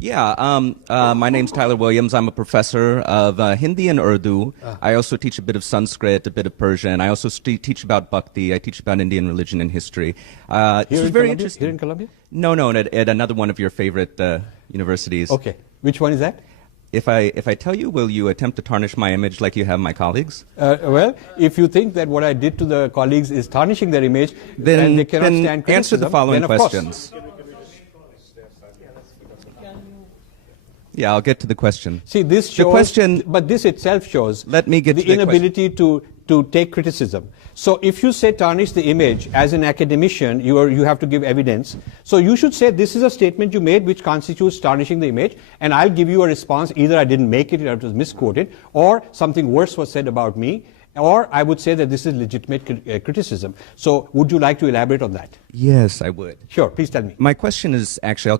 Yeah, my name's Tyler Williams. I'm a professor of Hindi and Urdu. I also teach a bit of Sanskrit, a bit of Persian. I also teach about Bhakti. I teach about Indian religion and history. This is very interesting. Here in Columbia? No, at another one of your favorite universities. Okay. Which one is that? If I tell you, will you attempt to tarnish my image like you have my colleagues? Well, if you think that what I did to the colleagues is tarnishing their image, then they cannot stand criticism, answer the following questions. Yeah, I'll get to the question. See, this shows, but this itself shows the inability to take criticism. So if you say tarnish the image, as an academician, you have to give evidence. So you should say this is a statement you made which constitutes tarnishing the image, and I'll give you a response. Either I didn't make it, or it was misquoted, or something worse was said about me, or I would say that this is legitimate criticism. So would you like to elaborate on that? Yes, I would. Sure, please tell me. My question is, actually, I'll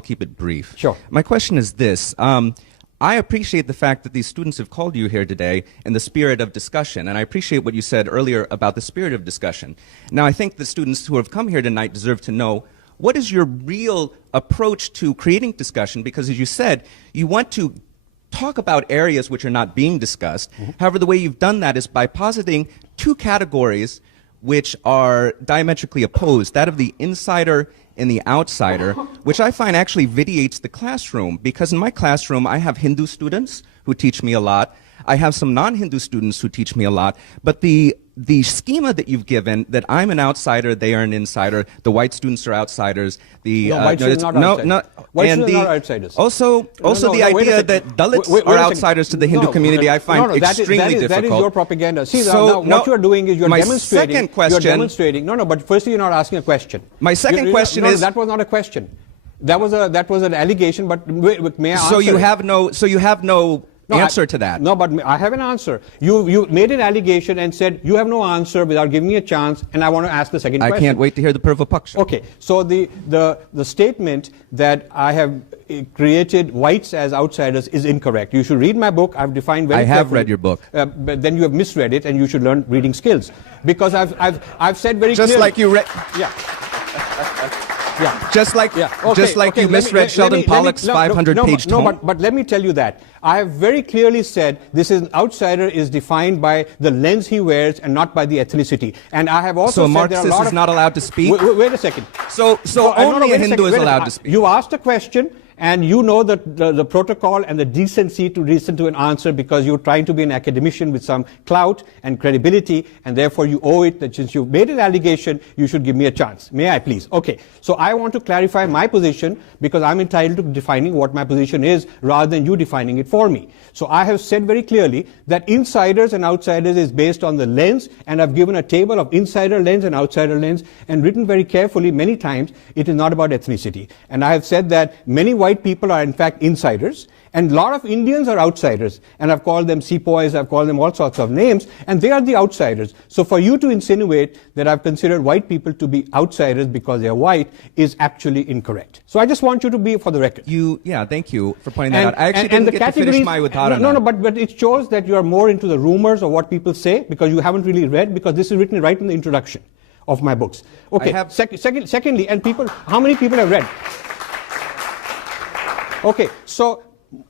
keep it brief. Sure. My question is this. I appreciate the fact that these students have called you here today in the spirit of discussion, and I appreciate what you said earlier about the spirit of discussion. Now, I think the students who have come here tonight deserve to know, what is your real approach to creating discussion? Because as you said, you want to talk about areas which are not being discussed. However, the way you've done that is by positing two categories which are diametrically opposed, that of the insider and the outsider, which I find actually vitiates the classroom, because in my classroom I have Hindu students who teach me a lot. I have some non-Hindu students who teach me a lot, but the schema that you've given, that I'm an outsider, they are an insider, the white students are outsiders, white students are not outsiders. White students are not outsiders. Also the idea that Dalits are outsiders to the Hindu community, I find extremely difficult. That is your propaganda. See, now what you are doing is you're demonstrating. Second question, you're demonstrating. No, but firstly, you're not asking a question. My second question is. No, that was not a question. That was an allegation. But may I answer? So you have no answer to that. No, but I have an answer. You made an allegation and said you have no answer without giving me a chance, and I want to ask the second question. I can't wait to hear the Purva Paksha. Okay, so the statement that I have created whites as outsiders is incorrect. You should read my book. I've defined very carefully. I have read your book. But then you have misread it, and you should learn reading skills. Because I've said very clearly. Just like you read. Yeah. Yeah. Just like you misread Sheldon Pollock's 500-page tome. No, but let me tell you that. I have very clearly said this is an outsider is defined by the lens he wears and not by the ethnicity. And I have also said there are a lot of... So a Marxist is not allowed to speak? Wait a second. So only a Hindu is allowed to speak? You asked a question, and you know the protocol and the decency to listen to an answer, because you're trying to be an academician with some clout and credibility, and therefore you owe it that since you've made an allegation, you should give me a chance. May I please? Okay. So I want to clarify my position, because I'm entitled to defining what my position is rather than you defining it for me. So I have said very clearly that insiders and outsiders is based on the lens, and I've given a table of insider lens and outsider lens, and written very carefully many times it is not about ethnicity. And I have said that many white people are in fact insiders, and a lot of Indians are outsiders, and I've called them sepoys, I've called them all sorts of names, and they are the outsiders. So for you to insinuate that I've considered white people to be outsiders because they're white is actually incorrect. So I just want you to be for the record. Thank you for pointing that out. I actually didn't get to finish my Udharana. No, but it shows that you are more into the rumors of what people say, because you haven't really read, because this is written right in the introduction of my books. Okay, secondly, and how many people have read? Okay, so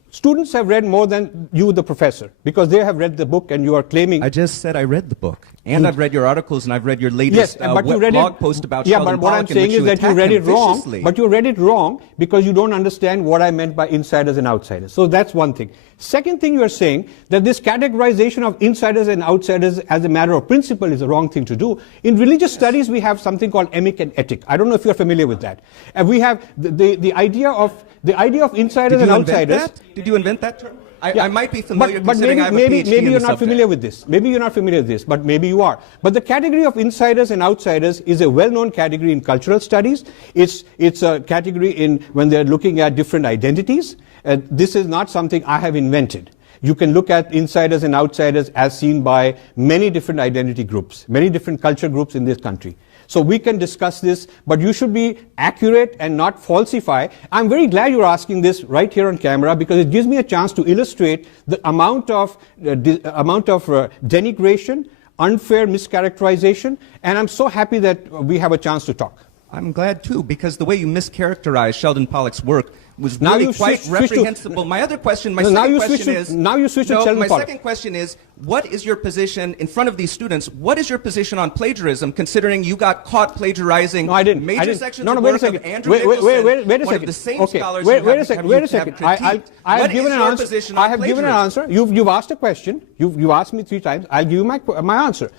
students have read more than you, the professor, because they have read the book, and you are claiming... I just said I read the book, and I've read your articles, and I've read your latest blog post about Sheldon Pollock. Yeah, but what I'm saying is that you read it wrong, but you read it wrong because you don't understand what I meant by insiders and outsiders. So that's one thing. Second thing, you are saying that this categorization of insiders and outsiders as a matter of principle is the wrong thing to do. In religious studies, we have something called emic and etic. I don't know if you're familiar with that. And we have the idea of insiders and outsiders. Did you invent that term? I might be familiar, but maybe you're not familiar with this. Maybe you're not familiar with this, but maybe you are. But the category of insiders and outsiders is a well-known category in cultural studies. It's a category when they're looking at different identities. This is not something I have invented. You can look at insiders and outsiders as seen by many different identity groups, many different culture groups in this country. So we can discuss this, but you should be accurate and not falsify. I'm very glad you're asking this right here on camera, because it gives me a chance to illustrate the amount of denigration, unfair mischaracterization, and I'm so happy that we have a chance to talk. I'm glad too, because the way you mischaracterize Sheldon Pollock's work was Now really you quite switch to- reprehensible. My other question, my No, now second you question switch to- is... now you switch to no, Sheldon my Pollock. second question is, what is your position in front of these students? What is your position on plagiarism, considering you got caught plagiarizing No, I didn't. major sections No, of wait a work second. of Andrew Wait a Nicholson, second. one of the same Okay. scholars Wait you a have second. Wait a have second. critiqued. I have What given is an your answer. position I on have given an plagiarism? answer. You've asked a question. You've asked me 3 times. I'll give you my answer.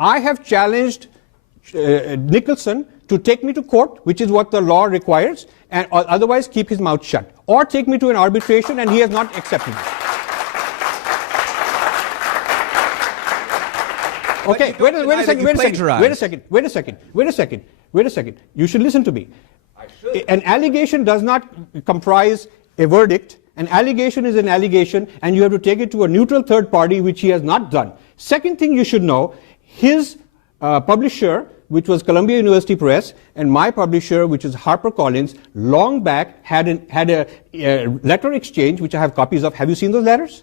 I have challenged Nicholson to take me to court, which is what the law requires, and otherwise keep his mouth shut, or take me to an arbitration, and he has not accepted it. Okay, wait a second. You should listen to me. I should. An allegation does not comprise a verdict. An allegation is an allegation, and you have to take it to a neutral third party, which he has not done. Second thing you should know, his publisher, which was Columbia University Press, and my publisher, which is HarperCollins, long back had a letter exchange, which I have copies of. Have you seen those letters?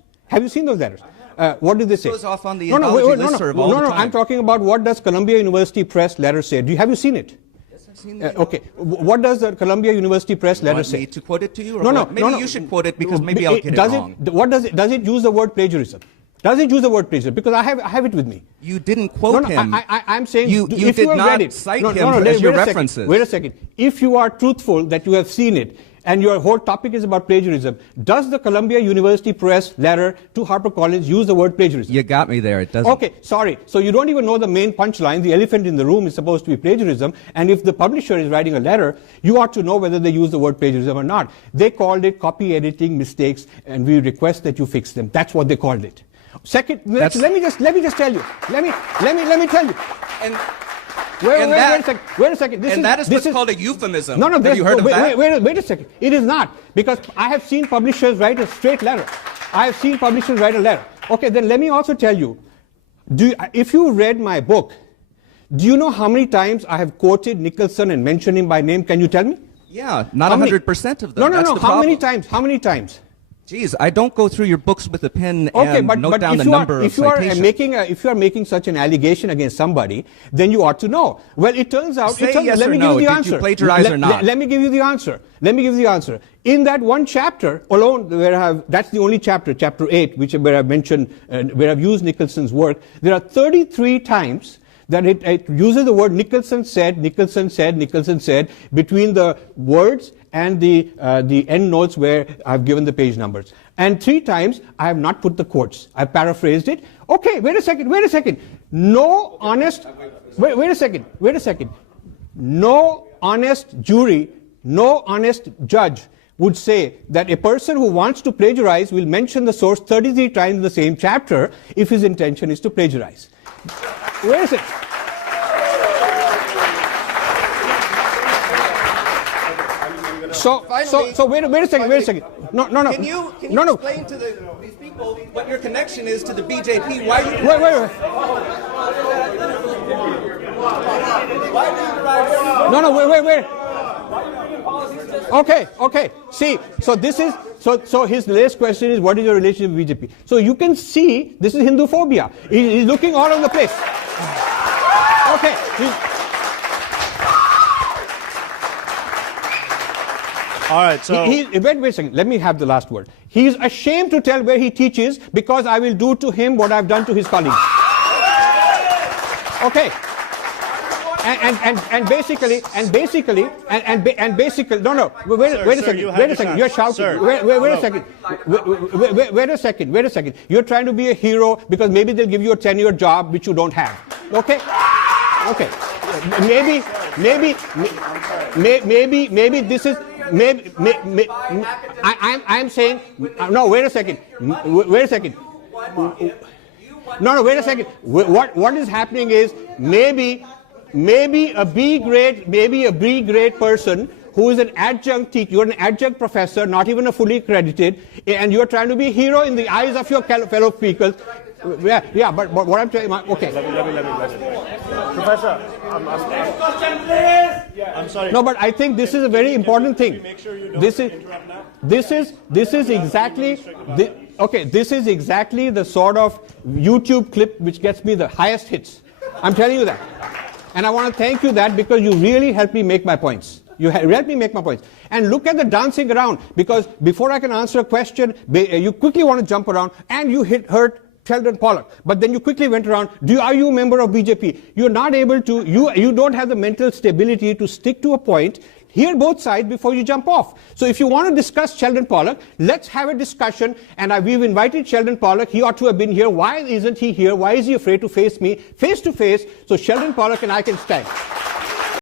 What did they say? It goes off on the anthology listserv all the time. I'm talking about what does Columbia University Press letter say. Have you seen it? Yes, I've seen it. Okay. What does the Columbia University Press letter say? Want me to quote it to you? Or No. Maybe you should quote it, because maybe I'll get it wrong. Does it use the word plagiarism? Does it use the word plagiarism? Because I have it with me. You didn't quote him. I'm saying you if did you have not read it, cite him as your references. Wait a second. If you are truthful that you have seen it, and your whole topic is about plagiarism, does the Columbia University Press letter to HarperCollins use the word plagiarism? You got me there. It doesn't. Okay, sorry. So you don't even know the main punchline. The elephant in the room is supposed to be plagiarism. And if the publisher is writing a letter, you ought to know whether they use the word plagiarism or not. They called it copy editing mistakes, and we request that you fix them. That's what they called it. Second, let me just tell you. Let me tell you. And Wait a second. That is what's called a euphemism. No, have you heard of that? Wait a second. It is not, because I have seen publishers write a straight letter. I have seen publishers write a letter. Okay, then let me also tell you, if you read my book, do you know how many times I have quoted Nicholson and mentioned him by name? Can you tell me? Yeah, not 100% of them. No. That's the How many problem. times? How many times? Geez, I don't go through your books with a pen Okay, and but note down the if you number are, of if you are citations. if you are making such an allegation against somebody, then you ought to know. Well, it turns out. Say yes or no. Did you plagiarize or not? Let me give you the answer. In that one chapter alone, that's the only chapter, chapter 8, where I've mentioned, where I've used Nicholson's work. There are 33 times that it uses the word Nicholson said, between the words and the end notes where I've given the page numbers. And 3 times I have not put the quotes. I've paraphrased it. Okay, wait a second. No honest, wait a second. No honest jury, no honest judge would say that a person who wants to plagiarize will mention the source 33 times in the same chapter if his intention is to plagiarize. Wait a second. So wait a second. No. Can you explain to these people what your connection is to the BJP? Why you? Wait. No, wait. Okay. See, so his latest question is, what is your relationship with BJP? So you can see, this is Hindu phobia. He's looking all over the place. Okay. All right, so... Wait a second. Let me have the last word. He's ashamed to tell where he teaches because I will do to him what I've done to his colleagues. Okay. And basically, no. Wait a second. You're shouting. Wait a second. You're trying to be a hero because maybe they'll give you a tenured job which you don't have. Okay. Maybe this is. I'm saying. No. Wait a second. No. Wait a second. What is happening is maybe a B grade person who is an adjunct teacher, you're an adjunct professor, not even a fully accredited, and you're trying to be a hero in the eyes of your fellow speakers. Yeah, but what I'm saying, okay. Let me. Professor, I'm sorry. No, but I think this is a very important thing. Make sure you don't This interrupt now. is exactly this is exactly the sort of YouTube clip which gets me the highest hits. I'm telling you that. And I want to thank you that because you really helped me make my points. Let me make my points. And look at the dancing around, because before I can answer a question, you quickly want to jump around, and you hurt Sheldon Pollock. But then you quickly went around, are you a member of BJP? You're not able to, you don't have the mental stability to stick to a point, hear both sides before you jump off. So if you want to discuss Sheldon Pollock, let's have a discussion. And we've invited Sheldon Pollock. He ought to have been here. Why isn't he here? Why is he afraid to face me face to face so Sheldon Pollock and I can stand?